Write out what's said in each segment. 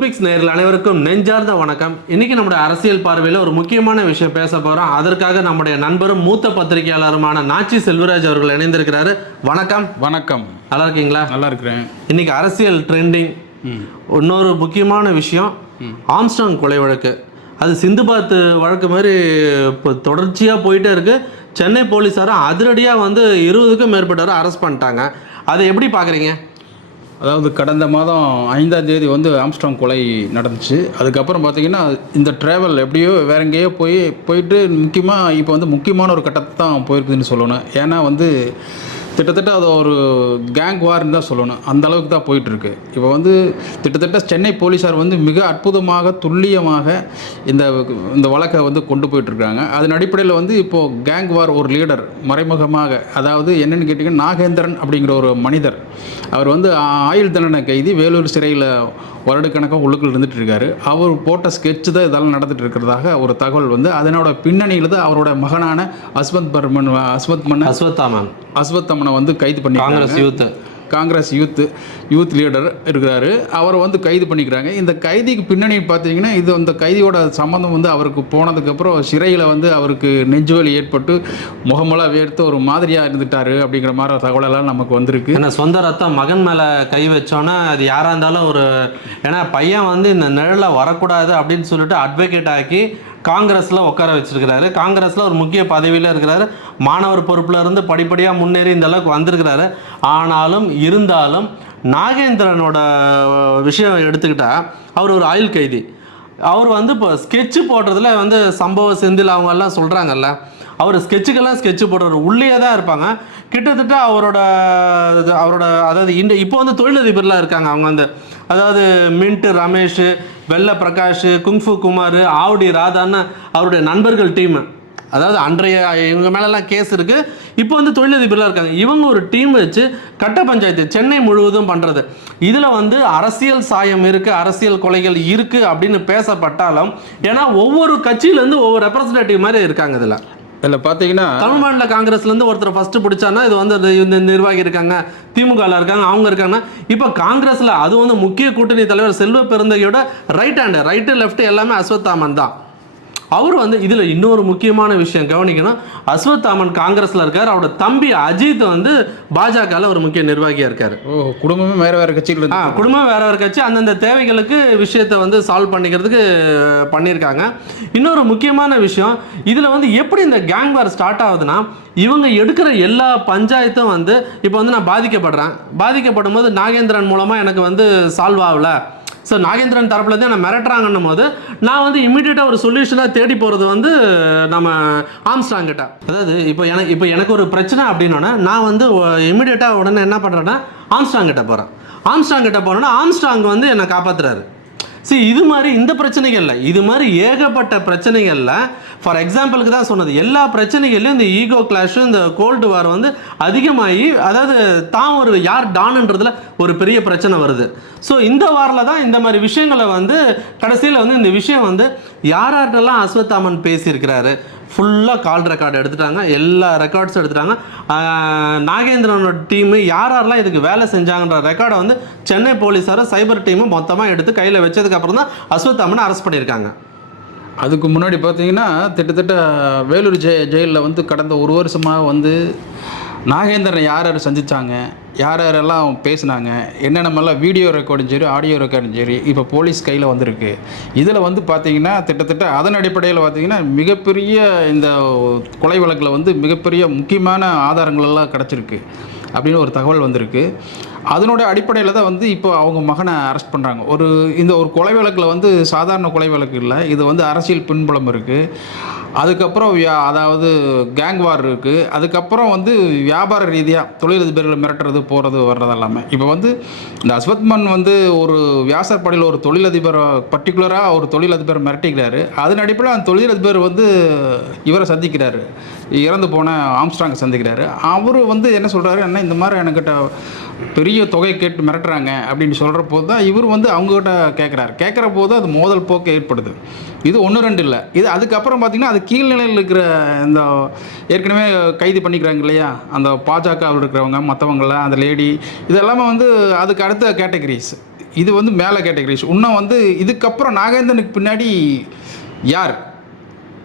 ப்ளூபிக்ஸ் நேயர்கள் அனைவருக்கும் நெஞ்சார்ந்த வணக்கம். இன்னைக்கு நம்முடைய அரசியல் பார்வையில் ஒரு முக்கியமான விஷயம் பேச போறோம். அதற்காக நம்முடைய நண்பரும் மூத்த பத்திரிகையாளருமான நாச்சி செல்வராஜ் அவர்கள் இணைந்திருக்கிறாரு. வணக்கம். வணக்கம். நல்லா இருக்கீங்களா? நல்லா இருக்கிறேன். இன்னைக்கு அரசியல் ட்ரெண்டிங் இன்னொரு முக்கியமான விஷயம் ஆம்ஸ்டாங் கொலை வழக்கு. அது சிந்துபாத் வழக்கு மாதிரி இப்போ தொடர்ச்சியாக போயிட்டே இருக்கு. சென்னை போலீஸாரும் அதிரடியாக வந்து இருபதுக்கும் மேற்பட்டவரை அரெஸ்ட் பண்ணிட்டாங்க. அதை எப்படி பார்க்குறீங்க அதாவது கடந்த மாதம் ஐந்தாம் தேதி வந்து ஆம்ஸ்ட்ராங் கொலை நடந்துச்சு. அதுக்கப்புறம் பார்த்தீங்கன்னா இந்த ட்ராவல் எப்படியோ வேற எங்கேயோ போய் போயிட்டு முக்கியமாக இப்போ வந்து முக்கியமான ஒரு கட்டத்தை தான் போயிருக்குதுன்னு சொல்லணும். ஏன்னா வந்து கிட்டத்தட்ட அது ஒரு கேங் வார்னு தான் சொல்லணும். அந்த அளவுக்கு தான் போயிட்டுருக்கு. இப்போ வந்து கிட்டத்தட்ட சென்னை போலீஸார் வந்து மிக அற்புதமாக துல்லியமாக இந்த இந்த வழக்கை வந்து கொண்டு போயிட்டுருக்காங்க அதன் அடிப்படையில் வந்து இப்போது கேங் வார் ஒரு லீடர் மறைமுகமாக அதாவது என்னென்னு கேட்டிங்கன்னா நாகேந்திரன் அப்படிங்கிற ஒரு மனிதர் அவர் வந்து ஆயுள் தண்டனை கைதி வேலூர் சிறையில் வருடக்கணக்காக உள்ளுக்குள் இருந்துட்டு இருக்காரு அவர் போட்ட ஸ்கெட்ச் தான் இதெல்லாம் நடந்துட்டு இருக்கிறதாக ஒரு தகவல் வந்து அதனோட பின்னணியில் தான் அவரோட மகனான அஸ்வத் பர்மன் அஸ்வத் மன்ன அஸ்வத்தாமன். அஸ்வத் அம்மனை வந்து கைது பண்ணி Congress youth. Congress youth youth leader இருக்கிறாரு. அவர் வந்து கைது பண்ணிக்கிறாங்க. இந்த கைதிக்கு பின்னணி பார்த்தீங்கன்னா இது அந்த கைதியோட சம்மந்தம் வந்து அவருக்கு போனதுக்கப்புறம் சிறையில் வந்து அவருக்கு நெஞ்சுவலி ஏற்பட்டு முகமெல்லாம் வேர்த்து ஒரு மாதிரியாக இருந்துட்டாரு அப்படிங்கிற மாதிரி தகவலெல்லாம் நமக்கு வந்திருக்கு. ஏன்னா சொந்த ரத்தம் மகன் மேலே கை வச்சோன்னா அது யாராக இருந்தாலும் ஒரு ஏன்னா பையன் வந்து இந்த நிழலில் வரக்கூடாது அப்படின்னு சொல்லிட்டு அட்வொகேட் ஆக்கி காங்கிரஸில் உட்கார வச்சிருக்கிறாரு. காங்கிரஸில் ஒரு முக்கிய பதவியில் இருக்கிறாரு. மாணவர் பொறுப்பில் இருந்து படிப்படியாக முன்னேறி இந்த அளவுக்கு வந்திருக்கிறாரு. ஆனாலும் இருந்தாலும் நாகேந்திரனோட விஷயம் எடுத்துக்கிட்டால் அவர் ஒரு ஆயுள் கைதி. அவர் வந்து இப்போ ஸ்கெட்சு போடுறதுல வந்து சம்பவ செந்தில் அவங்கெல்லாம் சொல்கிறாங்கல்ல அவர் ஸ்கெட்சுக்கெல்லாம் ஸ்கெட்சு போடுறவர் உள்ளே தான் இருப்பாங்க. கிட்டத்தட்ட அவரோட அவரோட அதாவது இந்த இப்போ வந்து தொழிலதிபர்லாம் இருக்காங்க. அவங்க வந்து அதாவது மின்ட்டு ரமேஷ் வெள்ள பிரகாஷ் குங்ஃபு குமார் ஆவுடி ராதான்னு அவருடைய நண்பர்கள் டீம் அதாவது அன்றைய இவங்க மேலெல்லாம் கேஸ் இருக்குது இப்போ வந்து தொழிலதிபர்லாம் இருக்காங்க. இவங்க ஒரு டீம் வச்சு கட்ட பஞ்சாயத்து சென்னை முழுவதும் பண்ணுறது இதில் வந்து அரசியல் சாயம் இருக்குது அரசியல் கொலைகள் இருக்குது அப்படின்னு பேசப்பட்டாலும் ஏன்னா ஒவ்வொரு கட்சியிலேருந்து ஒவ்வொரு ரெப்ரசன்டேட்டிவ் மாதிரி இருக்காங்க இதில். இல்ல பார்த்தீங்கன்னா தமிழ் மாநில காங்கிரஸ்ல இருந்து ஒருத்தர் ஃபர்ஸ்ட் பிடிச்சானா இது வந்து இந்த நிர்வாகி இருக்காங்க. திமுகவில் இருக்காங்க அவங்க இருக்காங்கன்னா இப்போ காங்கிரஸ்ல அது வந்து முக்கிய கூட்டணி தலைவர் செல்வ பெருந்தகையோட ரைட் ஹேண்டு ரைட்டு லெஃப்ட் எல்லாமே அஸ்வத்தாமன் தான். அவர் வந்து இதில் இன்னொரு முக்கியமான விஷயம் கவனிக்கணும். அஸ்வத்தாமன் காங்கிரஸில் இருக்கார். அவரோட தம்பி அஜித் வந்து பாஜகவில் ஒரு முக்கிய நிர்வாகியாக இருக்கார். ஓ குடும்பமே வேறு வேறு கட்சியில் ஆ குடும்பம் வேற ஒரு கட்சி. அந்தந்த தேவைகளுக்கு விஷயத்தை வந்து சால்வ் பண்ணிக்கிறதுக்கு பண்ணியிருக்காங்க. இன்னொரு முக்கியமான விஷயம் இதில் வந்து எப்படி இந்த கேங் வார் ஸ்டார்ட் ஆகுதுன்னா இவங்க எடுக்கிற எல்லா பஞ்சாயத்தும் வந்து இப்போ வந்து நான் பாதிக்கப்படுறேன். பாதிக்கப்படும் போது நாகேந்திரன் மூலமாக எனக்கு வந்து சால்வ் ஆகல. ஸோ நாகேந்திரன் தரப்புல இருந்து என்ன மிரட்டுறாங்கன்னும் போது நான் வந்து இமீடியட்டாக ஒரு சொல்யூஷனாக தேடி போகிறது வந்து நம்ம ஆம்ஸ்டாங் கிட்ட. அதாவது இப்போ எனக்கு இப்போ எனக்கு ஒரு பிரச்சனை அப்படின்னோடனே நான் வந்து இமீடியட்டாக உடனே என்ன பண்ணுறேன்னா ஆம்ஸ்டாங் கிட்ட போகிறேன் ஆம்ஸ்டாங் கிட்ட போனோன்னா ஆம்ஸ்டாங் வந்து என்னை காப்பாற்றுறாரு சரி இது மாதிரி இந்த பிரச்சனைகளில் இது மாதிரி ஏகப்பட்ட பிரச்சனைகளில் ஃபார் எக்ஸாம்பிளுக்கு தான் சொன்னது. எல்லா பிரச்சனைகள்லையும் இந்த ஈகோ கிளாஷும் இந்த கோல்டு வார் வந்து அதிகமாகி அதாவது தான் ஒரு யார் டான்ன்றதுல ஒரு பெரிய பிரச்சனை வருது. ஸோ இந்த வாரில் தான் இந்த மாதிரி விஷயங்களை வந்து கடைசியில் வந்து இந்த விஷயம் வந்து யார் யார்கிட்டலாம் அஸ்வத்தாமன் பேசியிருக்கிறாரு ஃபுல்லாக கால் ரெக்கார்டு எடுத்துட்டாங்க. எல்லா ரெக்கார்ட்ஸும் எடுத்துட்டாங்க. நாகேந்திரனோட டீமு யார் யாரெல்லாம் இதுக்கு வேலை செஞ்சாங்கன்ற ரெக்கார்டை வந்து சென்னை போலீஸாரும் சைபர் டீமும் மொத்தமாக எடுத்து கையில் வச்சதுக்கப்புறம் தான் அஸ்வத்தாமனை அரெஸ்ட் பண்ணியிருக்காங்க. அதுக்கு முன்னாடி பார்த்தீங்கன்னா திட்டத்தட்ட வேலூர் ஜெய ஜெயிலில் வந்து கடந்த ஒரு வருஷமாக வந்து நாகேந்திரன் யார் யார் சந்தித்தாங்க யார் யாரெல்லாம் பேசுனாங்க? என்னென்னமெல்லாம் வீடியோ ரெக்கார்டும் சரி ஆடியோ ரெக்கார்டும் சரி இப்போ போலீஸ் கையில் வந்திருக்கு. இதில் வந்து பார்த்திங்கன்னா கிட்டத்தட்ட அதன் அடிப்படையில் பார்த்திங்கன்னா மிகப்பெரிய இந்த கொலை வழக்கில் வந்து மிகப்பெரிய முக்கியமான ஆதாரங்கள் எல்லாம் கிடச்சிருக்கு. அப்படின்னு ஒரு தகவல் வந்திருக்கு. அதனோட அடிப்படையில் தான் வந்து இப்போ அவங்க மகனை அரெஸ்ட் பண்ணுறாங்க ஒரு இந்த ஒரு கொலை வழக்கில் வந்து சாதாரண கொலை வழக்கு இல்லை. இது வந்து அரசியல் பின்புலம் இருக்குது அதுக்கப்புறம் வியா- அதாவது கேங் வார் இருக்குது அதுக்கப்புறம் வந்து வியாபார ரீதியாக தொழிலதிபர்களை மிரட்டுறது போகிறது வர்றது எல்லாமே. இப்போ வந்து இந்த அஸ்வத்மன் வந்து ஒரு வியாசர்படியில் ஒரு தொழிலதிபரை பர்டிகுலராக ஒரு தொழிலதிபர் மிரட்டிக்கிறாரு. அதன் அடிப்படையில் அந்த தொழிலதிபர் வந்து இவரை சந்திக்கிறாரு. இறந்து போன ஆம்ஸ்ட்ராங்கை சந்திக்கிறாரு. அவர் வந்து என்ன சொல்கிறாரு என்ன இந்த மாதிரி எனக்கிட்ட பெரிய தொகை கேட்டு மிரட்டுறாங்க அப்படின்னு சொல்கிறப்போ தான் இவர் வந்து அவங்ககிட்ட கேட்குறாரு கேட்குற போது அது மோதல் போக்கு ஏற்படுது. இது ஒன்று ரெண்டு இல்லை. இது அதுக்கப்புறம் பார்த்திங்கன்னா அது கீழ்நிலையில் இருக்கிற இந்த ஏற்கனவே கைது பண்ணிக்கிறாங்க இல்லையா? அந்த பாஜகவில் இருக்கிறவங்க மற்றவங்கள அந்த லேடி இதெல்லாமே வந்து அதுக்கு அடுத்த கேட்டகரிஸ் இது வந்து மேலே கேட்டகரிஸ் இன்னும் வந்து இதுக்கப்புறம் நாகேந்திரனுக்கு பின்னாடி யார்?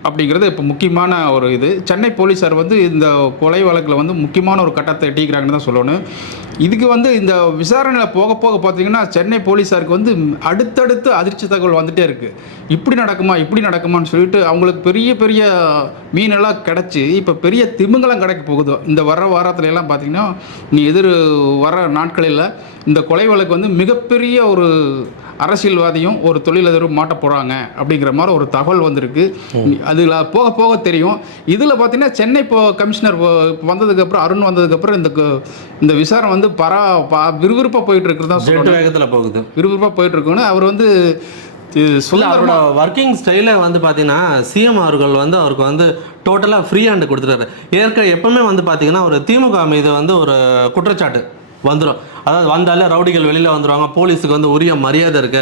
அப்படிங்கிறது இப்போ முக்கியமான ஒரு இது. சென்னை போலீஸார் வந்து இந்த கொலை வழக்கில் வந்து முக்கியமான ஒரு கட்டத்தை எட்டிக்கிறாங்கன்னு தான் சொல்லணும். இதுக்கு வந்து இந்த விசாரணையில் போக போக பார்த்தீங்கன்னா சென்னை போலீஸாருக்கு வந்து அடுத்தடுத்து அதிர்ச்சி தகவல் வந்துகிட்டே இருக்குது இப்படி நடக்குமா இப்படி நடக்குமான்னு சொல்லிட்டு அவங்களுக்கு பெரிய பெரிய மீனெல்லாம் கிடச்சி இப்போ பெரிய திமிங்கலம் கிடைக்க போகுது. இந்த வர வாரத்துல எல்லாம் பார்த்தீங்கன்னா நீ எதிர் வர நாட்களில் இந்த கொலை வழக்கு வந்து மிகப்பெரிய ஒரு அரசியல்வாதியும் ஒரு தொழிலதிபரும் மாட்ட போகிறாங்க அப்படிங்கிற மாதிரி ஒரு தகவல் வந்திருக்கு. அதில் போக போக தெரியும். இதில் பார்த்தீங்கன்னா சென்னை இப்போ கமிஷனர் வந்ததுக்கப்புறம் அருண் வந்ததுக்கப்புறம் இந்த இந்த விசாரணை வந்து பரா பா- விறுவிறுப்பா போயிட்டு இருக்கிறதா வேகத்துல போகுது. விறுவிறுப்பா போயிட்டு இருக்குன்னு அவர் வந்து அவரோட ஒர்க்கிங் ஸ்டைலே வந்து பார்த்தீங்கன்னா சிஎம் அவர்கள் வந்து அவருக்கு வந்து டோட்டலாக ஃப்ரீ ஹேண்டு கொடுத்துட்டாரு. ஏற்க எப்பவுமே வந்து பார்த்தீங்கன்னா ஒரு திமுக மீது வந்து ஒரு குற்றச்சாட்டு. வந்துடும் அதாவது வந்தாலே ரவுடிகள் வெளியில் வந்துருவாங்க போலீஸுக்கு வந்து உரிய மரியாதை இருக்கு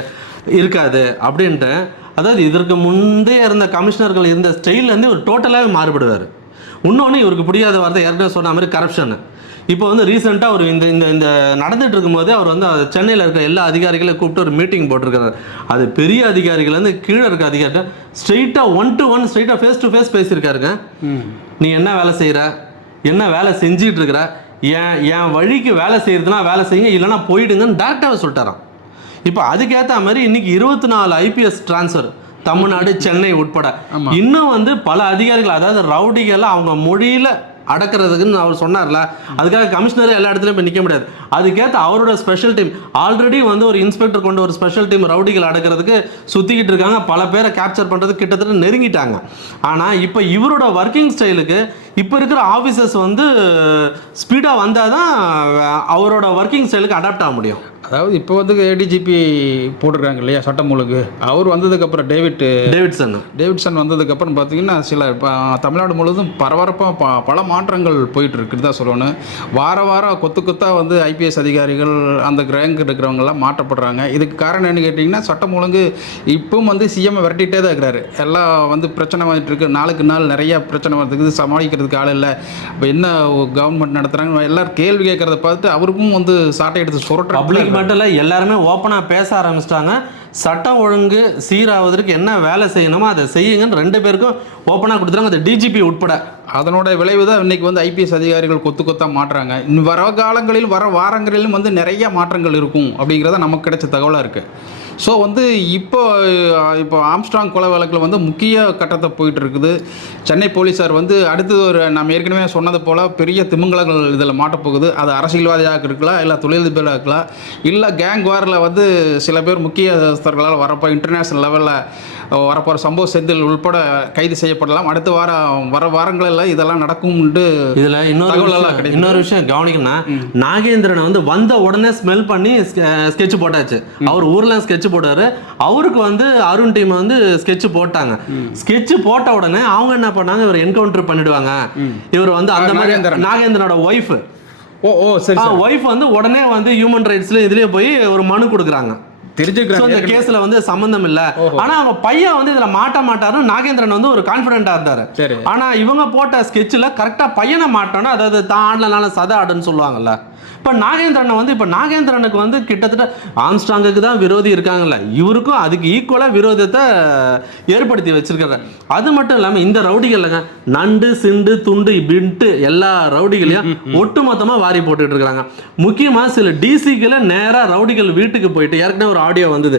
இருக்காது அப்படின்ட்டு. அதாவது இதற்கு முன்பே இருந்த கமிஷனர்கள் இருந்த ஸ்டைல்லேருந்து ஒரு டோட்டலாகவே மாறுபடுவார். இன்னொன்று இவருக்கு பிடிக்காத வார்த்தை ஏற்கனவே சொன்ன மாதிரி கரப்ஷன் இப்போ வந்து ரீசெண்டாக ஒரு இந்த இந்த இந்த நடந்துட்டு இருக்கும்போதே அவர் வந்து சென்னையில் இருக்க எல்லா அதிகாரிகளையும் கூப்பிட்டு ஒரு மீட்டிங் போட்டிருக்காரு. அது பெரிய அதிகாரிகள்லேருந்து கீழே இருக்க அதிகாரிகள் ஸ்ட்ரெயிட்டாக ஒன் டு ஒன் ஸ்ட்ரெயிட்டாக ஃபேஸ் டு ஃபேஸ் பேசியிருக்காருங்க நீ என்ன வேலை செய்கிற என்ன வேலை செஞ்சிட்டு இருக்கிற? என் என் வழிக்கு வேலை செய்யறதுனா வேலை செய்யுங்க இல்லைன்னா போயிடுங்கன்னு டேரக்டாக சொல்லிட்டாராம். இப்போ அதுக்கேற்ற மாதிரி இன்னைக்கு இருபத்தி நாலு ஐபிஎஸ் ட்ரான்ஸ்ஃபர் தமிழ்நாடு சென்னை உட்பட. இன்னும் வந்து பல அதிகாரிகள் அதாவது ரவுடிகளை அவங்க மொழியில அடக்கிறதுக்குன்னு அவர் சொன்னார்ல. அதுக்காக கமிஷனரே எல்லா இடத்துலையும் போய் நிற்க முடியாது. அதுக்கேற்ற அவரோட ஸ்பெஷல் டீம் ஆல்ரெடி வந்து ஒரு இன்ஸ்பெக்டர் கொண்டு ஒரு ஸ்பெஷல் டீம் ரவுடிகள் அடக்கிறதுக்கு சுற்றிக்கிட்டு இருக்காங்க. பல பேரை கேப்சர் பண்ணுறது கிட்டத்தட்ட நெருங்கிட்டாங்க. ஆனால் இப்போ இவரோட ஒர்க்கிங் ஸ்டைலுக்கு இப்போ இருக்கிற ஆஃபீஸர்ஸ் வந்து ஸ்பீடாக வந்தால் தான் அவரோட ஒர்க்கிங் ஸ்டைலுக்கு அடாப்ட் ஆக முடியும். அதாவது இப்போ வந்து ஏடிஜிபி போட்டிருக்காங்க இல்லையா சட்டம் ஒழுங்கு. அவர் வந்ததுக்கப்புறம் டேவிட் டேவிட்சன். டேவிட்சன் வந்ததுக்கப்புறம் பார்த்தீங்கன்னா சில இப்போ தமிழ்நாடு முழுவதும் பரபரப்பாக ப பல மாற்றங்கள் போயிட்டு இருக்குன்னு தான் சொல்லணும். வார வாரம் கொத்து கொத்தாக வந்து ஐபிஎஸ் அதிகாரிகள் அந்த ரேங்க் இருக்கிறவங்கெல்லாம் மாற்றப்படுறாங்க. இதுக்கு காரணம் என்ன கேட்டிங்கன்னா சட்டம் ஒழுங்கு இப்பவும் வந்து சிஎம் விரட்டிகிட்டே தான் இருக்கிறாரு. எல்லாம் வந்து பிரச்சனை வந்துட்டு இருக்கு நாளுக்கு நாள் நிறைய பிரச்சனை வருதுக்கு சமாளிக்கிறதுக்கு ஆள் இல்லை. இப்போ என்ன கவர்மெண்ட் நடத்துகிறாங்க எல்லாரும் கேள்வி கேட்குறத பார்த்து அவருக்கும் வந்து சாட்டை எடுத்து சுரட்டுற மட்டும் இல்லை எல்லாருமே ஓப்பனாக பேச ஆரம்பிச்சிட்டாங்க. சட்டம் ஒழுங்கு சீராவதற்கு என்ன வேலை செய்யணுமோ அதை செய்யுங்கன்னு ரெண்டு பேருக்கும் ஓப்பனாக கொடுத்துருங்க அது டிஜிபி உட்பட. அதனோட விளைவு தான் இன்றைக்கி வந்து ஐபிஎஸ் அதிகாரிகள் கொத்து கொத்தா மாட்டுறாங்க. இன்னும் வர காலங்களில் வர வாரங்களிலும் வந்து நிறைய மாற்றங்கள் இருக்கும் அப்படிங்கிறத நமக்கு கிடைச்ச தகவலாக இருக்குது ஸோ வந்து இப்போ இப்போ ஆம்ஸ்ட்ராங் கொலை வழக்கில் வந்து முக்கிய கட்டத்தை போயிட்டு இருக்குது சென்னை போலீஸார் வந்து அடுத்தது ஒரு நம்ம ஏற்கனவே சொன்னது போல் பெரிய திமிங்கலங்கள் இதில் மாட்டப்போகுது. அது அரசியல்வாதியாக இருக்கலாம் இல்லை தொழிலதிபராக இருக்கலாம். இல்லை கேங் வாரில் வந்து சில பேர் முக்கியஸ்தர்களால் வரப்போ இன்டர்நேஷ்னல் லெவலில் வரப்போகிற சம்பவ செந்தில் உள்பட கைது செய்யப்படலாம். அடுத்த வாரம் வர வாரங்களில் இதெல்லாம் நடக்கும்னு இதுல இன்னொரு. இன்னொரு விஷயம் கவனிக்கணும்னா நாகேந்திரனை வந்து வந்த உடனே ஸ்மெல் பண்ணி ஸ்கெட்ச் போட்டாச்சு. அவர் ஊர்ல ஸ்கெட்ச் போட்டாரு. அவருக்கு வந்து அருண் டீம் வந்து ஸ்கெட்ச் போட்டாங்க. ஸ்கெட்ச் போட்ட உடனே அவங்க என்ன பண்ணாங்க? இவர் என்கவுண்டர் பண்ணிடுவாங்க. இவர் வந்து அந்த மாதிரி நாகேந்திரன். நாகேந்திரனோட ஒய்ஃப் ஓ ஓ சரி ஒய்ஃப் வந்து உடனே வந்து ஹியூமன் ரைட்ஸ்ல இதுலயே போய் ஒரு மனு கொடுக்குறாங்க. இந்த தெரிஞ்சுக்கிறேன் கேஸ்ல வந்து சம்பந்தம் இல்ல. ஆனா அவங்க பையன் வந்து இதுல மாட்ட மாட்டாருன்னு நாகேந்திரன் வந்து ஒரு கான்பிடண்டா இருந்தாரு. ஆனா இவங்க போட்ட ஸ்கெட்ச்ல கரெக்டா பையனை மாட்டோன்னா அதாவது தான் ஆடலனால சத ஆடுன்னு சொல்லுவாங்கல்ல. இப்ப நாகேந்திரனை வந்து இப்ப நாகேந்திரனுக்கு வந்து கிட்டத்தட்ட ஆம்ஸ்டாங்குக்கு தான் விரோதி இருக்காங்கல்ல. இவருக்கும் அதுக்கு ஈக்குவலா விரோதத்தை ஏற்படுத்தி வச்சிருக்காரு அது மட்டும் இல்லாம இந்த ரவுடிகள்லங்க நண்டு சிண்டு துண்டு பின்ட்டு எல்லா ரவுடிகளையும் ஒட்டுமொத்தமா வாரி போட்டுட்டு இருக்காங்க. முக்கியமா சில டிசிக்களை நேரா ரவுடிகள் வீட்டுக்கு போயிட்டு ஏற்கனவே ஒரு ஆடியோ வந்தது.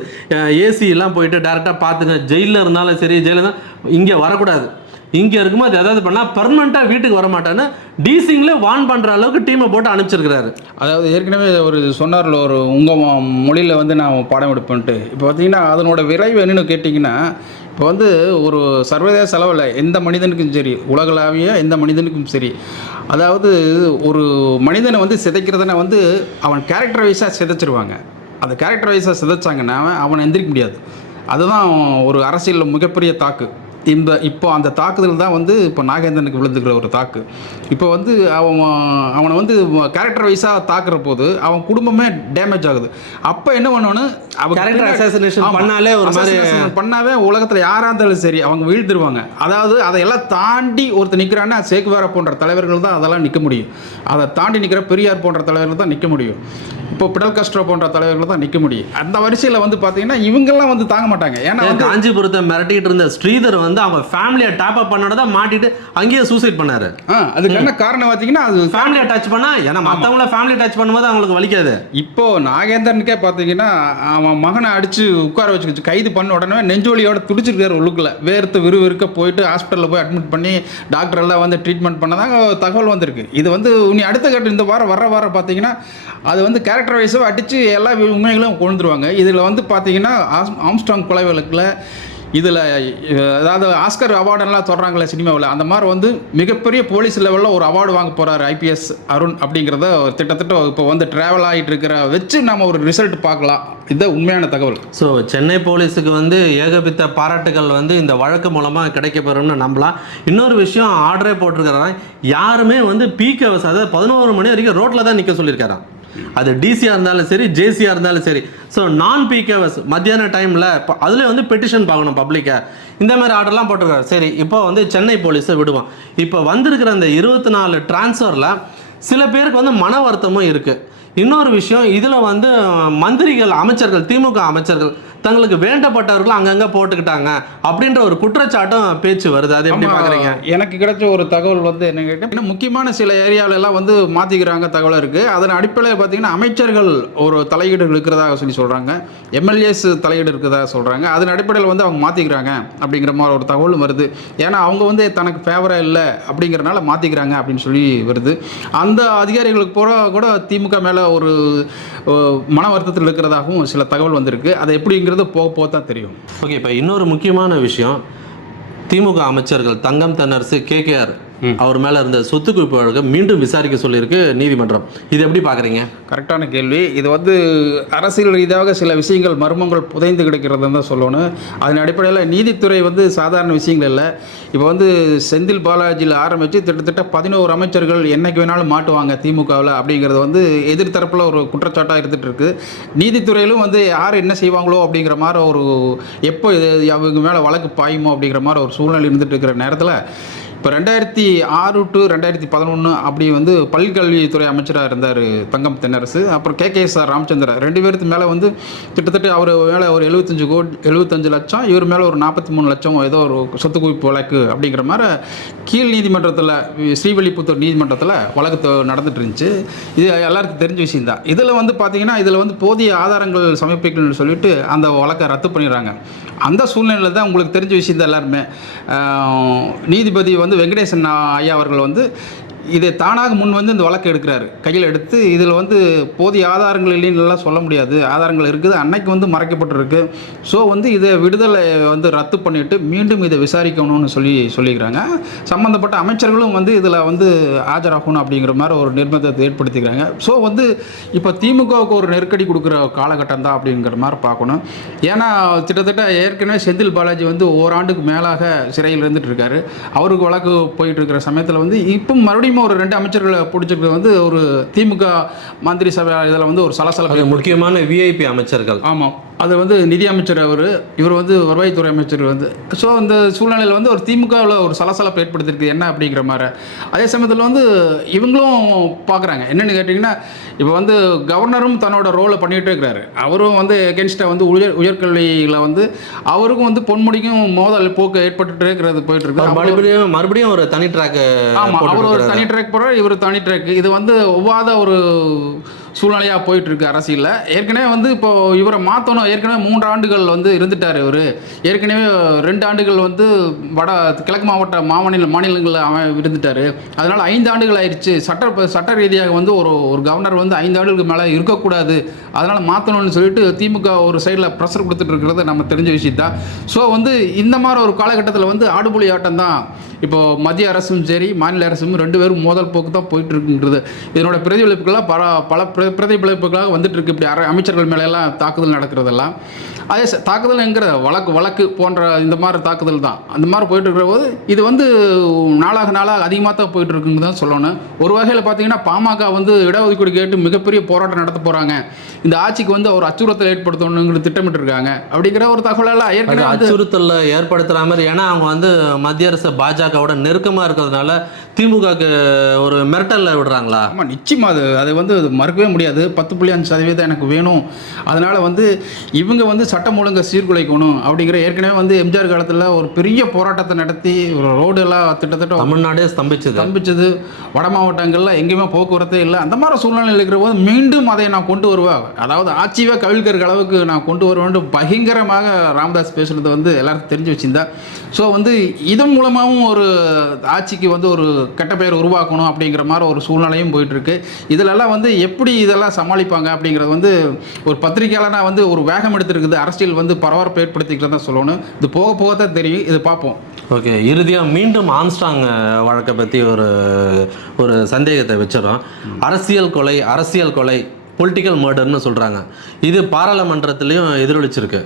ஏசி எல்லாம் போயிட்டு டேரக்டா பாத்துங்க ஜெயில இருந்தாலும் சரி ஜெயில இருந்தாலும் இங்க வரக்கூடாது. இங்க இருக்கும்போது ஏதாவது பண்ணால் பர்மனெண்ட்டாக வீட்டுக்கு வர மாட்டான்னு டீசிங்கில் வான் பண்ணுற அளவுக்கு டீமை போட்டு அனுப்பிச்சிருக்கிறாரு. அதாவது ஏற்கனவே ஒரு சொன்னார்ல ஒரு உங்கள் மொழியில் வந்து நான் பாடம் எடுப்பேன்ட்டு. இப்போ பார்த்தீங்கன்னா அதனோட விரைவு என்னென்னு கேட்டிங்கன்னா இப்போ வந்து ஒரு சர்வதேச அளவில் எந்த மனிதனுக்கும் சரி உலகளாவிய எந்த மனிதனுக்கும் சரி அதாவது ஒரு மனிதனை வந்து சிதைக்கிறதுனா வந்து அவன் கேரக்டர் வைஸாக சிதைச்சிருவாங்க. அந்த கேரக்டர் வைஸாக சிதைச்சாங்கன்னா அவனை எந்திரிக்க முடியாது. அதுதான் ஒரு அரசியலில் மிகப்பெரிய தாக்கு. இந்த இப்போ அந்த தாக்குதல் தான் வந்து இப்போ நாகேந்திரனுக்கு விழுந்துக்கிற ஒரு தாக்கு. இப்போ வந்து அவன் அவனை வந்து கேரக்டர் வைஸாக தாக்குற போது அவன் குடும்பமே டேமேஜ் ஆகுது. அப்போ என்ன பண்ணணும் பின்னாடி- assassination ஆமா. பண்ணாலே ஒரு மாதிரி- பண்ணாவே உலகத்தில் யாராக இருந்தாலும் சரி அவங்க வீழ்த்திருவாங்க அதாவது அதையெல்லாம் தாண்டி ஒருத்தர் நிற்கிறான்னா சேக்குவேரா போன்ற தலைவர்கள் தான் அதெல்லாம் நிற்க முடியும். அதை தாண்டி நிற்கிற பெரியார் போன்ற தலைவர்கள் தான் நிற்க முடியும். இப்போ பிடல் கஸ்ட்ரோ போன்ற தலைவர்கள் தான் நிற்க முடியும். அந்த வரிசையில் வந்து பார்த்தீங்கன்னா இவங்கெல்லாம் வந்து தாங்க மாட்டாங்க. ஏன்னா காஞ்சிபுரத்தை மிரட்டிட்டு இருந்த ஸ்ரீதர் வந்து அவங்க ஃபேமிலியை டேப் அப் பண்ணதான் மாட்டிட்டு அங்கேயே சூசைட் பண்ணாரு. அதுக்கு என்ன காரணம் பார்த்தீங்கன்னா அது ஃபேமிலியை டச் பண்ணா ஏன்னா மத்தவங்கள ஃபேமிலி டச் பண்ணும்போது அவங்களுக்கு வலிக்காது. இப்போ நாகேந்திரனுக்கே பார்த்தீங்கன்னா அவன் மகனை அடிச்சு உட்கார வச்சுக்கிச்சு. கைது பண்ண உடனே நெஞ்சோலியோட துடிச்சிருக்காரு உள்ளுக்குள்ள. வேர்த்து விறுவிறுக்க போயிட்டு ஹாஸ்பிட்டலில் போய் அட்மிட் பண்ணி டாக்டர் எல்லாம் வந்து ட்ரீட்மெண்ட் பண்ணதாங்க தகவல் வந்திருக்கு. இது வந்து நீ அடுத்த கட்ட இந்த வாரம் வர வாரம் பார்த்தீங்கன்னா அது வந்து கேரக்டர் வைஸாக அடித்து எல்லா உண்மைகளும் கொண்டுருவாங்க இதில் வந்து பார்த்தீங்கன்னா ஆஸ்- கொலை வழக்கில் இதில் அதாவது ஆஸ்கர் அவார்டெல்லாம் சொல்கிறாங்களே சினிமாவில் அந்த மாதிரி வந்து மிகப்பெரிய போலீஸ் லெவலில் ஒரு அவார்டு வாங்க போகிறார் ஐபிஎஸ் அருண் அப்படிங்கிறத திட்டத்தட்ட இப்போ வந்து ட்ராவல் ஆகிட்டு இருக்கிற வச்சு நம்ம ஒரு ரிசல்ட் பார்க்கலாம். இதுதான் உண்மையான தகவல். ஸோ சென்னை போலீஸுக்கு வந்து ஏகபித்த பாராட்டுகள் வந்து இந்த வழக்கு மூலமாக கிடைக்கப்பெறும்னு நம்பலாம். இன்னொரு விஷயம் ஆர்டரே போட்டிருக்கிறாங்க யாருமே வந்து பீக் அதாவது பதினோரு மணி வரைக்கும் ரோட்டில் தான் நிற்க சொல்லியிருக்காரான் அது டிசியாக இருந்தாலும் சரி ஜேசியாக இருந்தாலும் சரி. ஸோ நான் பீக் ஹவர்ஸ் மத்தியான டைமில் இப்போ அதில் வந்து பெட்டிஷன் பார்க்கணும் பப்ளிக்கை இந்த மாதிரி ஆர்டர்லாம் போட்டிருக்காரு. சரி இப்போ வந்து சென்னை போலீஸை விடுவோம். இப்போ வந்திருக்கிற அந்த இருபத்தி நாலு டிரான்ஸ்ஃபரில் சில பேருக்கு வந்து மன வருத்தமும் இருக்குது இன்னொரு விஷயம் இதில் வந்து மந்திரிகள் அமைச்சர்கள் திமுக அமைச்சர்கள் தங்களுக்கு வேண்டப்பட்டவர்கள் அங்கங்கே போட்டுக்கிட்டாங்க அப்படின்ற ஒரு குற்றச்சாட்டும் பேச்சு வருது. அது எப்படி பார்க்குறீங்க எனக்கு கிடைச்ச ஒரு தகவல் வந்து என்ன கேட்டால் முக்கியமான சில ஏரியாவில எல்லாம் வந்து மாற்றிக்கிறாங்க தகவல் இருக்குது அதன் அடிப்படையில் பார்த்தீங்கன்னா அமைச்சர்கள் ஒரு தலையீடு இருக்கிறதாக சொல்லி சொல்கிறாங்க எம்எல்ஏஸ் தலையீடு இருக்கிறதாக சொல்கிறாங்க அதன் அடிப்படையில் வந்து அவங்க மாற்றிக்கிறாங்க அப்படிங்கிற மாதிரி ஒரு தகவலும் வருது. ஏன்னா அவங்க வந்து தனக்கு ஃபேவராக இல்லை அப்படிங்கிறனால மாற்றிக்கிறாங்க அப்படின்னு சொல்லி வருது. அந்த அதிகாரிகளுக்கு பூரா கூட திமுக மேலே ஒரு மன வருத்தத்தில் இருக்கிறதாகவும் சில தகவல் வந்திருக்கு. அதை அப்படிங்கிறது போக போக தான் தெரியும். ஓகே இப்போ இன்னொரு முக்கியமான விஷயம் திமுக அமைச்சர்கள் தங்கம் தென்னரசு கேகேஆர் அவர் மேலே இருந்த சொத்து குவிப்பு வழக்கை மீண்டும் விசாரிக்க சொல்லியிருக்கு நீதிமன்றம். இது எப்படி பார்க்குறீங்க? கரெக்டான கேள்வி. இது வந்து அரசியல் ரீதியாக சில விஷயங்கள் மர்மங்கள் புதைந்து கிடக்கிறதுன்னு தான் சொல்லணும். அதன் அடிப்படையில் நீதித்துறை வந்து சாதாரண விஷயங்கள் இல்லை. இப்போ வந்து செந்தில் பாலாஜியில் ஆரம்பித்து கிட்டத்தட்ட பதினோரு அமைச்சர்கள் என்னைக்கு வேணாலும் மாட்டுவாங்க திமுகவில் அப்படிங்கிறது வந்து எதிர்த்தரப்பில் ஒரு குற்றச்சாட்டாக இருந்துட்டு இருக்கு. நீதித்துறையிலும் வந்து யார் என்ன செய்வாங்களோ அப்படிங்கிற மாதிரி ஒரு எப்போ இது அவங்க மேலே வழக்கு பாயுமோ அப்படிங்கிற மாதிரி ஒரு சூழ்நிலை இருந்துட்டு இருக்கிற நேரத்தில் இப்போ ரெண்டாயிரத்தி ஆறு டு ரெண்டாயிரத்தி பதினொன்று அப்படி வந்து பள்ளிக்கல்வித்துறை அமைச்சராக இருந்தார் தங்கம் தென்னரசு. அப்புறம் K K S R Ramachandran ரெண்டு பேருக்கு மேலே வந்து கிட்டத்தட்ட அவர் மேலே ஒரு எழுபத்தஞ்சு கோடி எழுபத்தஞ்சு லட்சம் இவர் மேலே ஒரு நாற்பத்தி மூணு லட்சம் ஏதோ ஒரு சொத்து குவிப்பு வழக்கு அப்படிங்கிற மாதிரி கீழ் நீதிமன்றத்தில் ஸ்ரீவில்லிபுத்தூர் நீதிமன்றத்தில் வழக்கு நடந்துட்டு இருந்துச்சு. இது எல்லாருக்கும் தெரிஞ்ச விஷயம் தான். இதில் வந்து பார்த்தீங்கன்னா இதில் வந்து போதிய ஆதாரங்கள் சமர்ப்பிக்கணும்னு சொல்லிட்டு அந்த வழக்கை ரத்து பண்ணிடுறாங்க. அந்த சூழ்நிலையில் தான் உங்களுக்கு தெரிஞ்ச விஷயம் தான் எல்லாருமே. நீதிபதி வந்து வெங்கடேசன் ஐயா அவர்கள் வந்து இதை தானாக முன் வந்து இந்த வழக்கு எடுக்கிறாரு. கையில் எடுத்து இதில் வந்து போதிய ஆதாரங்கள் இல்லைன்னு சொல்ல முடியாது. ஆதாரங்கள் இருக்குது. அன்னைக்கு வந்து மறைக்கப்பட்டிருக்கு. ஸோ வந்து இதை விடுதலை வந்து ரத்து பண்ணிட்டு மீண்டும் இதை விசாரிக்கணும்னு சொல்லி சொல்லிக்கிறாங்க. சம்மந்தப்பட்ட அமைச்சர்களும் வந்து இதில் வந்து ஆஜராகணும் அப்படிங்கிற மாதிரி ஒரு நிர்பந்தத்தை ஏற்படுத்திக்கிறாங்க. ஸோ வந்து இப்போ திமுகவுக்கு ஒரு நெருக்கடி கொடுக்குற காலகட்டம் தான் அப்படிங்கிற மாதிரி பார்க்கணும். ஏன்னா கிட்டத்தட்ட ஏற்கனவே செந்தில் பாலாஜி வந்து ஓராண்டுக்கு மேலாக சிறையில் இருந்துட்டு இருக்காரு. அவருக்கு வழக்கு போயிட்டு இருக்கிற சமயத்தில் வந்து இப்போ மறுபடியும் ஒரு ரெண்டு அமைச்சர்களை பிடிச்சிருக்கிறது வந்து ஒரு திமுக மந்திரி சபை இதில் வந்து ஒரு சலசலப்பை. அது முக்கியமான விஐபி அமைச்சர்கள். ஆமாம் அது வந்து நிதி அமைச்சர் அவர் இவர் வந்து வருவாய்த்துறை அமைச்சர் வந்து. ஸோ இந்த சூழ்நிலையில் வந்து ஒரு திமுகவில் ஒரு சலசலப்பு ஏற்படுத்தியிருக்கு என்ன அப்படிங்கிற மாதிரி. அதே சமயத்தில் வந்து இவங்களும் பார்க்குறாங்க என்னென்னு கேட்டிங்கன்னா இப்போ வந்து கவர்னரும் தன்னோட ரோலை பண்ணிகிட்டே இருக்கிறாரு. அவரும் வந்து எகென்ஸ்டாக வந்து உயர் உயர்கல்வியில் வந்து அவருக்கும் வந்து பொன்முடிக்கும் மோதல் போக்கு ஏற்பட்டுட்டே இருக்கிறது போயிட்டு இருக்கு மறுபடியும் மறுபடியும் ஒரு தனி ட்ராக் ஆமா அவர் ஒரு தனி ட்ராக் போகிறார் இவர் தனி ட்ராக் இது வந்து ஒவ்வாத ஒரு சூழ்நிலையாக போயிட்டுருக்கு அரசியலில். ஏற்கனவே வந்து இப்போது இவரை மாற்றணும் ஏற்கனவே மூன்று ஆண்டுகள் வந்து இருந்துட்டார் இவர். ஏற்கனவே ரெண்டு ஆண்டுகள் வந்து வட கிழக்கு மாவட்ட மாநில மாநிலங்களில் அவன் இருந்துட்டார். அதனால் ஐந்து ஆண்டுகள் ஆயிடுச்சு. சட்ட சட்ட ரீதியாக வந்து ஒரு ஒரு கவர்னர் வந்து ஐந்து ஆண்டுகளுக்கு மேலே இருக்கக்கூடாது. அதனால் மாற்றணும்னு சொல்லிட்டு திமுக ஒரு சைடில் ப்ரெஷர் கொடுத்துட்டு இருக்கிறது நம்ம தெரிஞ்ச விஷயம் தான். ஸோ வந்து இந்த மாதிரி ஒரு காலகட்டத்தில் வந்து ஆடுபுலி ஆட்டம் தான். இப்போ மத்திய அரசும் சரி மாநில அரசும் ரெண்டு பேரும் மோதல் போக்கு தான் போயிட்டு இருக்குங்கிறது இதனோட பிரதிபலிப்புகளாக பல பல பிர- பிரதிபலிப்புகளாக வந்துட்டு இருக்கு இப்படி அமைச்சர்கள் மேல எல்லாம் தாக்குதல் நடக்கிறதெல்லாம். அதே ச- தாக்குதல்ங்கிற வழக்கு வழக்கு போன்ற இந்த மாதிரி தாக்குதல் தான். அந்த மாதிரி போயிட்டு இருக்கிற போது இது வந்து நாளாக நாளாக அதிகமாக தான் போயிட்டு இருக்குன்னு தான் சொல்லணும். ஒரு வகையில் பார்த்தீங்கன்னா பாமக வந்து இடஒதுக்கீடு கேட்டு மிகப்பெரிய போராட்டம் நடத்த போகிறாங்க இந்த ஆட்சிக்கு வந்து ஒரு அச்சுறுத்தல் ஏற்படுத்தணுங்கிறது திட்டமிட்டு இருக்காங்க அப்படிங்கிற ஒரு தகவலெல்லாம் ஏற்கனவே அச்சுறுத்தல ஏற்படுத்துற மாதிரி. ஏன்னா அவங்க வந்து மத்திய அரசு பாஜகவோட நெருக்கமா இருக்கிறதுனால திமுகக்கு ஒரு மிரட்டல்ல விடுறாங்களா? ஆமாம் நிச்சயமாக அது அதை வந்து மறுக்கவே முடியாது. பத்து புள்ளி அஞ்சு சதவீதம் எனக்கு வேணும். அதனால் வந்து இவங்க வந்து சட்டம் ஒழுங்கை சீர்குலைக்கணும் அப்படிங்கிற ஏற்கனவே வந்து எம்ஜிஆர் காலத்தில் ஒரு பெரிய போராட்டத்தை நடத்தி ஒரு ரோடு எல்லாம் திட்டத்தட்ட தமிழ்நாடே ஸ்தம்பிச்சது. ஸ்தம்பிச்சது. வட மாவட்டங்களில் எங்கேயுமே போக்குவரத்தே இல்லை. அந்த மாதிரி சூழ்நிலை இருக்கிற போது மீண்டும் அதை நான் கொண்டு வருவேன். அதாவது ஆட்சியவே கவிழ்க்கிற அளவுக்கு நான் கொண்டு வருவேன் பயங்கரமாக ராமதாஸ் பேசுனது வந்து எல்லாருக்கும் தெரிஞ்சு வச்சிருந்தா. ஸோ வந்து இதன் மூலமாகவும் ஒரு ஆட்சிக்கு வந்து ஒரு கெட்ட பெயர் உருவாக்கணும் அப்படிங்கிற மாதிரி ஒரு சூழ்நிலையும் போயிட்டு இருக்கு இதிலெல்லாம் வந்து எப்படி இதெல்லாம் சமாளிப்பாங்க அப்படிங்கிறது வந்து ஒரு பத்திரிகையாளனா வந்து ஒரு வேகம் எடுத்திருக்குது. அரசியல் வந்து பரபரப்பு ஏற்படுத்திக்கிறதா சொல்லணும். இது போக போக தான் தெரியும். இது பார்ப்போம். ஓகே. இறுதியாக மீண்டும் ஆம்ஸ்டாங் வழக்கை பற்றி ஒரு ஒரு சந்தேகத்தை வச்சிடறோம். அரசியல் கொலை அரசியல் கொலை பொலிட்டிக்கல் மர்டர்னு சொல்கிறாங்க இது பாராளுமன்றத்திலையும் எதிரொலிச்சிருக்கு.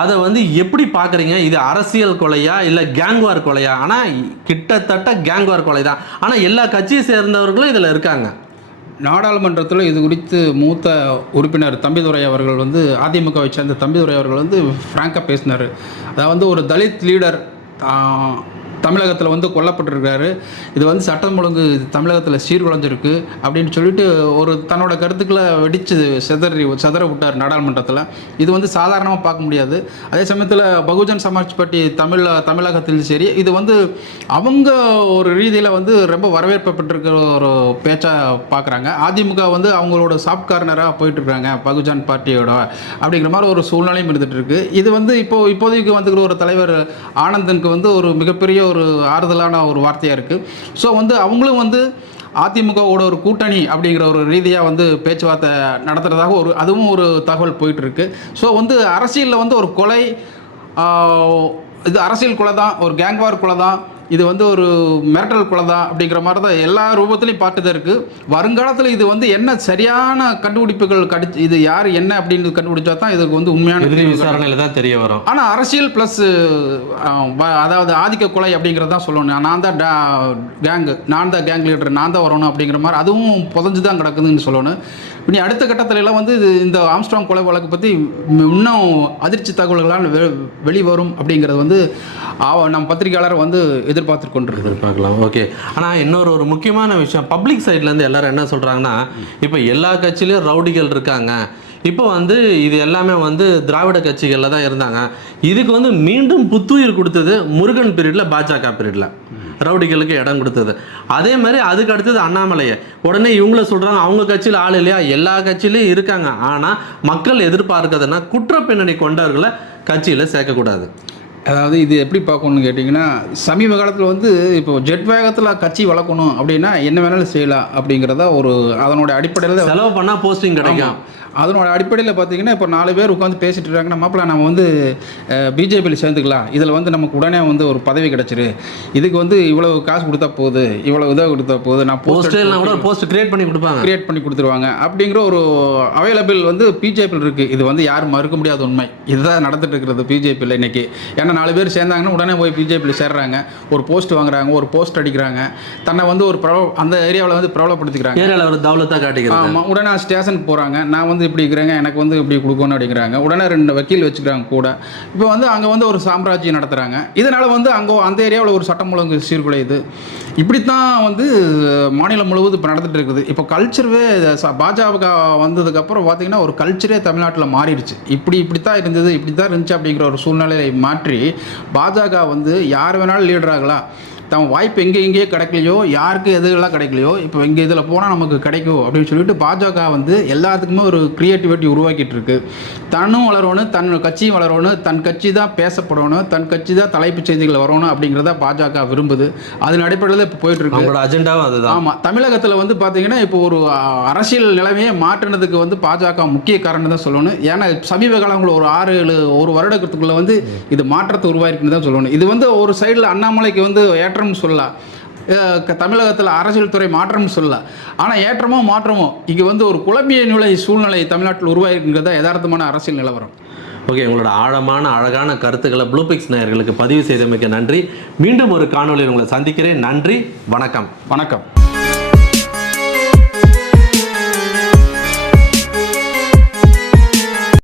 அதை வந்து எப்படி பார்க்குறீங்க இது அரசியல் கொலையா? இல்லை கேங்வார் கொலையா? ஆனால் கிட்டத்தட்ட கேங்வார் கொலை தான். ஆனால் எல்லா கட்சியை சேர்ந்தவர்களும் இதில் இருக்காங்க. நாடாளுமன்றத்தில் இது குறித்து மூத்த உறுப்பினர் தம்பிதுரை அவர்கள் வந்து அதிமுகவை சேர்ந்த தம்பிதுரை அவர்கள் வந்து ஃப்ராங்காக பேசினார். அதாவது வந்து ஒரு தலித் லீடர் தமிழகத்தில் வந்து கொல்லப்பட்டிருக்காரு இது வந்து சட்டம் ஒழுங்கு தமிழகத்தில் சீர்குலைஞ்சிருக்கு அப்படின்னு சொல்லிட்டு ஒரு தன்னோட கருத்துக்களை வெடிச்சு செதறி செதற விட்டார் நாடாளுமன்றத்தில். இது வந்து சாதாரணமாக பார்க்க முடியாது. அதே சமயத்தில் பகுஜன் சமாஜ் பார்ட்டி தமிழ் தமிழகத்தில் சரி இது வந்து அவங்க ஒரு ரீதியில் வந்து ரொம்ப வரவேற்பப்பட்டிருக்கிற ஒரு பேச்சாக பார்க்குறாங்க. அதிமுக வந்து அவங்களோட சாஃப்ட் கார்னராக போயிட்டுருக்காங்க பகுஜன் பார்ட்டியோட அப்படிங்கிற மாதிரி ஒரு சூழ்நிலையும் இருந்துகிட்டு இருக்குது இது வந்து இப்போ இப்போதைக்கு வந்துக்கிற ஒரு தலைவர் ஆனந்தனுக்கு வந்து ஒரு மிகப்பெரிய ஒரு ஒரு ஆறுதலான ஒரு வார்த்தையாக இருக்குது ஸோ வந்து அவங்களும் வந்து அதிமுகவோட ஒரு கூட்டணி அப்படிங்கிற ஒரு ரீதியாக வந்து பேச்சுவார்த்தை நடத்துகிறதாக ஒரு அதுவும் ஒரு தகவல் போயிட்டுருக்கு. ஸோ வந்து அரசியலில் வந்து ஒரு கொலை இது அரசியல் கொலை தான் ஒரு கேங்வார் கொலை தான் இது வந்து ஒரு மிரட்டல் கொலை தான் அப்படிங்கிற மாதிரி தான் எல்லா ரூபத்துலையும் பார்த்து தான் இருக்குது வருங்காலத்தில் இது வந்து என்ன சரியான கண்டுபிடிப்புகள் கடி இது யார் என்ன அப்படின்னு கண்டுபிடிச்சா தான் இதுக்கு வந்து உண்மையான விசாரணையில் தான் தெரிய வரும். ஆனால் அரசியல் ப்ளஸ் அதாவது ஆதிக்க கொலை அப்படிங்கிறது தான் சொல்லணும். நான் தான் கேங்கு நான் தான் கேங் லீடர் நான் தான் வரணும் அப்படிங்கிற மாதிரி அதுவும் புதஞ்சு தான் கிடக்குதுன்னு சொல்லணும். இனி அடுத்த கட்டத்துல எல்லாம் வந்து இது இந்த ஆம்ஸ்ட்ராங் கொலை வழக்கு பற்றி இன்னும் அதிர்ச்சி தகவல்களால் வெ வெளிவரும் அப்படிங்கிறது வந்து நம் பத்திரிகையாளர் வந்து எதிர்பார்த்து கொண்டு எதிர்பார்க்கலாம் ஓகே. ஆனால் இன்னொரு ஒரு முக்கியமான விஷயம். பப்ளிக் சைட்லேருந்து எல்லாரும் என்ன சொல்கிறாங்கன்னா இப்போ எல்லா கட்சியிலையும் ரவுடிகள் இருக்காங்க. இப்போ வந்து இது எல்லாமே வந்து திராவிட கட்சிகளில் தான் இருந்தாங்க. இதுக்கு வந்து மீண்டும் புத்துயிர் கொடுத்தது முருகன் பீரியடில் பாஜக பீரியடில். ரவுடிகளுக்கு இடம் கொடுத்தது. அதே மாதிரி அதுக்கு அடுத்தது அண்ணாமலையை. உடனே இவங்கள சொல்கிறாங்க அவங்க கட்சியில் ஆள் இல்லையா? எல்லா கட்சியிலையும் இருக்காங்க. ஆனால் மக்கள் எதிர்பார்க்கறதுன்னா குற்ற பின்னணி கொண்டவர்களை கட்சியில் சேர்க்கக்கூடாது. அதாவது இது எப்படி பார்க்கணும்னு கேட்டிங்கன்னா சமீப காலத்தில் வந்து இப்போ ஜெட் வேகத்தில் கட்சி வளர்க்கணும் அப்படின்னா என்ன வேணாலும் செய்யலாம் அப்படிங்கிறதா ஒரு அதனோட அடிப்படையில் செலவு பண்ணால் போஸ்டிங் கிடைக்கும். அதனோட அடிப்படையில் பார்த்தீங்கன்னா இப்போ நாலு பேர் உட்காந்து பேசிட்டு இருக்காங்கன்னா மாப்பிள்ள நம்ம வந்து பிஜேபியில் சேர்ந்துக்கலாம். இதில் வந்து நமக்கு உடனே வந்து ஒரு பதவி கிடச்சிரு. இதுக்கு வந்து இவ்வளவு காசு கொடுத்தா போகுது இவ்வளவு இதாக கொடுத்தா போகுது நான் போஸ்ட் கூட போஸ்ட் கிரியேட் பண்ணி கொடுப்பாங்க. கிரியேட் பண்ணி கொடுத்துருவாங்க. அப்படிங்கிற ஒரு அவைலபிள் வந்து பிஜேபியில் இருக்குது இது வந்து யாரும் மறுக்க முடியாத உண்மை. இதுதான் நடந்துட்டு இருக்கிறது பிஜேபியில் இன்னைக்கு. ஏன்னா நாலு பேர் சேர்ந்தாங்கன்னா உடனே போய் பிஜேபியில் சேர்றாங்க. ஒரு போஸ்ட் வாங்குறாங்க ஒரு போஸ்ட் அடிக்கிறாங்க. தன்னை வந்து ஒரு பிரபல அந்த ஏரியாவில் வந்து பிரபலப்படுத்திக்கிறாங்க. ஏரியாவில் ஒரு தௌலத்தா காட்டிக்கிறது ஆமாம் உடனே ஸ்டேஷனுக்கு போகிறாங்க நான் வந்து இப்படி இருக்கிறாங்க எனக்கு வந்து இப்படி கொடுக்கணும் அப்படிங்கிறாங்க உடனே ரெண்டு வக்கீல் வச்சுக்கிறாங்க கூட. இப்போ வந்து அங்கே வந்து ஒரு சாம்ராஜ்யம் நடத்துகிறாங்க இதனால் வந்து அங்கே அந்த ஏரியாவில் ஒரு சட்டம் ஒழுங்கு சீர்குலையுது. இப்படித்தான் வந்து மாநிலம் முழுவதும் இப்போ நடந்துட்டு இருக்குது. இப்போ கல்ச்சர்வே பாஜக வந்ததுக்கப்புறம் பார்த்தீங்கன்னா ஒரு கல்ச்சரே தமிழ்நாட்டில் மாறிடுச்சு. இப்படி இப்படி தான் இருந்தது இப்படி தான் இருந்துச்சு அப்படிங்கிற ஒரு சூழ்நிலையை மாற்றி பாஜக வந்து யார் வேணாலும் லீடர் ஆகலாம். தம் வாய்ப்பு எங்கே எங்கேயே கிடைக்கலையோ யாருக்கு எதுலாம் கிடைக்கலையோ இப்போ இங்கே இதில் போனால் நமக்கு கிடைக்கும் அப்படின்னு சொல்லிட்டு பாஜக வந்து எல்லாத்துக்குமே ஒரு க்ரியேட்டிவிட்டி உருவாக்கிட்டு இருக்கு தன்னும் வளரணும் தன் கட்சியும் வளரணும் தன் கட்சி தான் பேசப்படணும் தன் கட்சி தான் தலைப்புச் செய்திகள் வரணும் அப்படிங்கிறத பாஜக விரும்புது. அதன் அடிப்படையில் இப்போ போயிட்டு இருக்கு அவங்களோட அஜெண்டாவும் அதுதான். ஆமாம் தமிழகத்தில் வந்து பார்த்தீங்கன்னா இப்போ ஒரு அரசியல் நிலைமையை மாற்றினதுக்கு வந்து பாஜக முக்கிய காரணம் தான் சொல்லணும். ஏன்னா சமீப காலங்களில் ஒரு ஆறு ஏழு ஒரு வருடத்துக்குள்ள வந்து இது மாற்றத்தை உருவாயிருக்குன்னு தான் சொல்லணும். இது வந்து ஒரு சைடில் அண்ணாமலைக்கு வந்து ஏற்றம்னு சொல்லலாம் தமிழகத்தில் அரசியல் துறை மாற்றம்னு சொல்லலாம் ஆனால் ஏற்றமோ மாற்றமோ இங்கே வந்து ஒரு குழம்பிய நிலை சூழ்நிலை தமிழ்நாட்டில் உருவாயிருக்குங்கிறத யதார்த்தமான அரசியல் நிலவரம். ஓகே உங்களோட ஆழமான அழகான கருத்துக்களை ப்ளூபிக்ஸ் நேயர்களுக்கு பதிவு செய்தமைக்கு நன்றி. மீண்டும் ஒரு காணொளியில் உங்களை சந்திக்கிறேன். நன்றி வணக்கம். வணக்கம்.